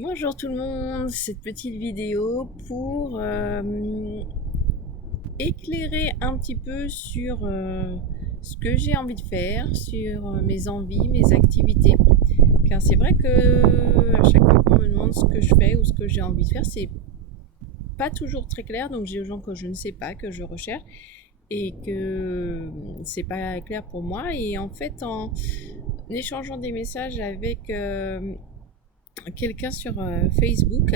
Bonjour tout le monde, cette petite vidéo pour éclairer un petit peu sur ce que j'ai envie de faire, sur mes envies, mes activités. Car c'est vrai que à chaque fois qu'on me demande ce que je fais ou ce que j'ai envie de faire, c'est pas toujours très clair. Donc j'ai des gens que je ne sais pas, que je recherche et que c'est pas clair pour moi. Et en fait, en échangeant des messages avec quelqu'un sur Facebook,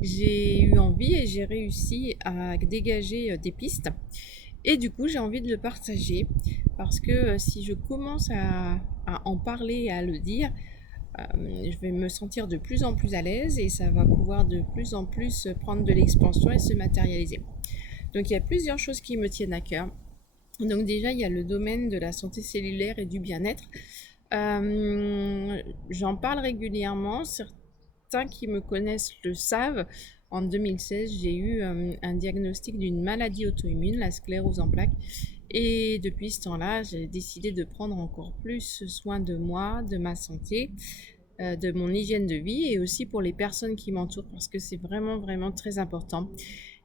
j'ai eu envie et j'ai réussi à dégager des pistes. Et du coup, j'ai envie de le partager parce que si je commence à en parler et à le dire, je vais me sentir de plus en plus à l'aise et ça va pouvoir de plus en plus prendre de l'expansion et se matérialiser. Donc il y a plusieurs choses qui me tiennent à cœur. Donc déjà, il y a le domaine de la santé cellulaire et du bien-être. J'en parle régulièrement. Certains qui me connaissent le savent. En 2016, j'ai eu un diagnostic d'une maladie auto-immune, la sclérose en plaques. Et depuis ce temps-là, j'ai décidé de prendre encore plus soin de moi, de ma santé, de mon hygiène de vie et aussi pour les personnes qui m'entourent parce que c'est vraiment, vraiment très important.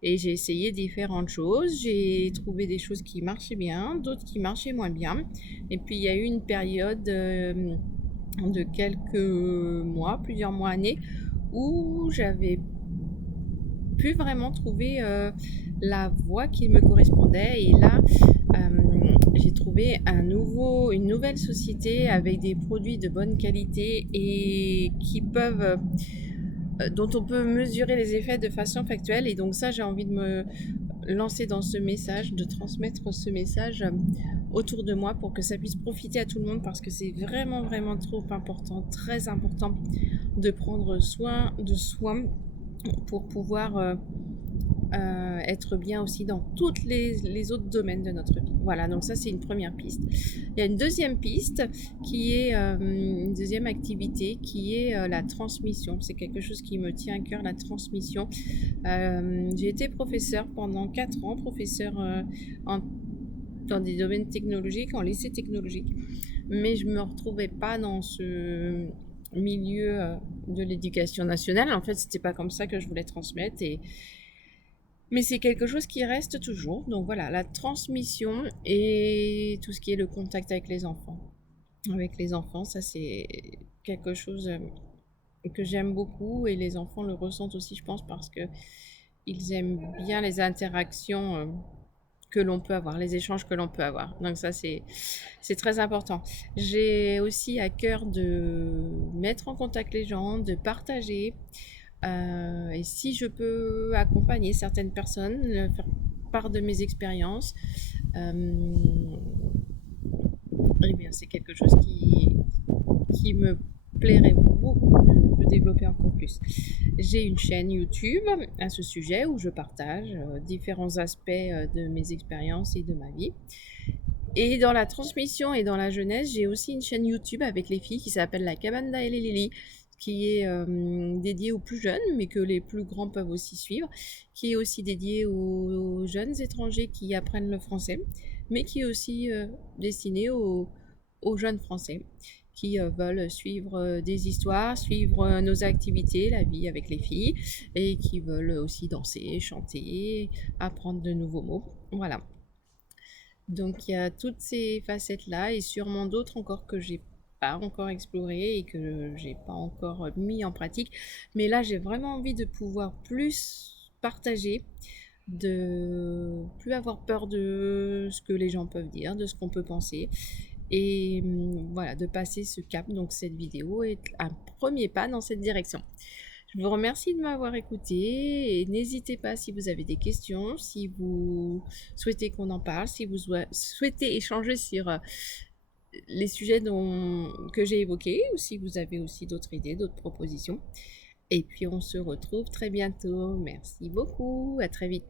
Et j'ai essayé différentes choses. J'ai trouvé des choses qui marchaient bien, d'autres qui marchaient moins bien. Et puis il y a eu une période de quelques mois, plusieurs mois, années, où j'avais pu vraiment trouver la voie qui me correspondait. Et là, j'ai trouvé une nouvelle société avec des produits de bonne qualité et qui peuvent dont on peut mesurer les effets de façon factuelle. Et donc ça, j'ai envie de me lancer dans ce message, de transmettre ce message autour de moi pour que ça puisse profiter à tout le monde parce que c'est vraiment, vraiment trop important, très important de prendre soin de soi pour pouvoir être bien aussi dans tous les autres domaines de notre vie. Voilà, donc ça c'est une première piste. Il y a une deuxième piste qui est une deuxième activité qui est la transmission. C'est quelque chose qui me tient à cœur, la transmission. J'ai été professeur pendant 4 ans, professeur en, dans des domaines technologiques, en lycée technologique, mais je ne me retrouvais pas dans ce milieu de l'éducation nationale. En fait, c'était pas comme ça que je voulais transmettre mais c'est quelque chose qui reste toujours. Donc voilà, la transmission et tout ce qui est le contact avec les enfants. Avec les enfants, ça c'est quelque chose que j'aime beaucoup et les enfants le ressentent aussi, je pense, parce que ils aiment bien les interactions que l'on peut avoir, les échanges que l'on peut avoir. Donc ça, c'est très important. J'ai aussi à cœur de mettre en contact les gens, de partager. Et si je peux accompagner certaines personnes, faire part de mes expériences, euh, eh bien, c'est quelque chose qui me plairait beaucoup de développer encore plus. J'ai une chaîne YouTube à ce sujet où je partage différents aspects de mes expériences et de ma vie. Et dans la transmission et dans la jeunesse, j'ai aussi une chaîne YouTube avec les filles qui s'appelle La Cabane d'Aël et Lily, qui est dédiée aux plus jeunes, mais que les plus grands peuvent aussi suivre, qui est aussi dédiée aux jeunes étrangers qui apprennent le français, mais qui est aussi destinée aux jeunes français qui veulent suivre des histoires, suivre nos activités, la vie avec les filles, et qui veulent aussi danser, chanter, apprendre de nouveaux mots. Voilà. Donc il y a toutes ces facettes-là et sûrement d'autres encore que j'ai pas encore explorées et que j'ai pas encore mis en pratique. Mais là, j'ai vraiment envie de pouvoir plus partager, de plus avoir peur de ce que les gens peuvent dire, de ce qu'on peut penser. Et voilà, de passer ce cap. Donc cette vidéo est un premier pas dans cette direction. Je vous remercie de m'avoir écouté et n'hésitez pas si vous avez des questions, si vous souhaitez qu'on en parle, si vous souhaitez échanger sur les sujets que j'ai évoqués ou si vous avez aussi d'autres idées, d'autres propositions. Et puis on se retrouve très bientôt. Merci beaucoup, à très vite.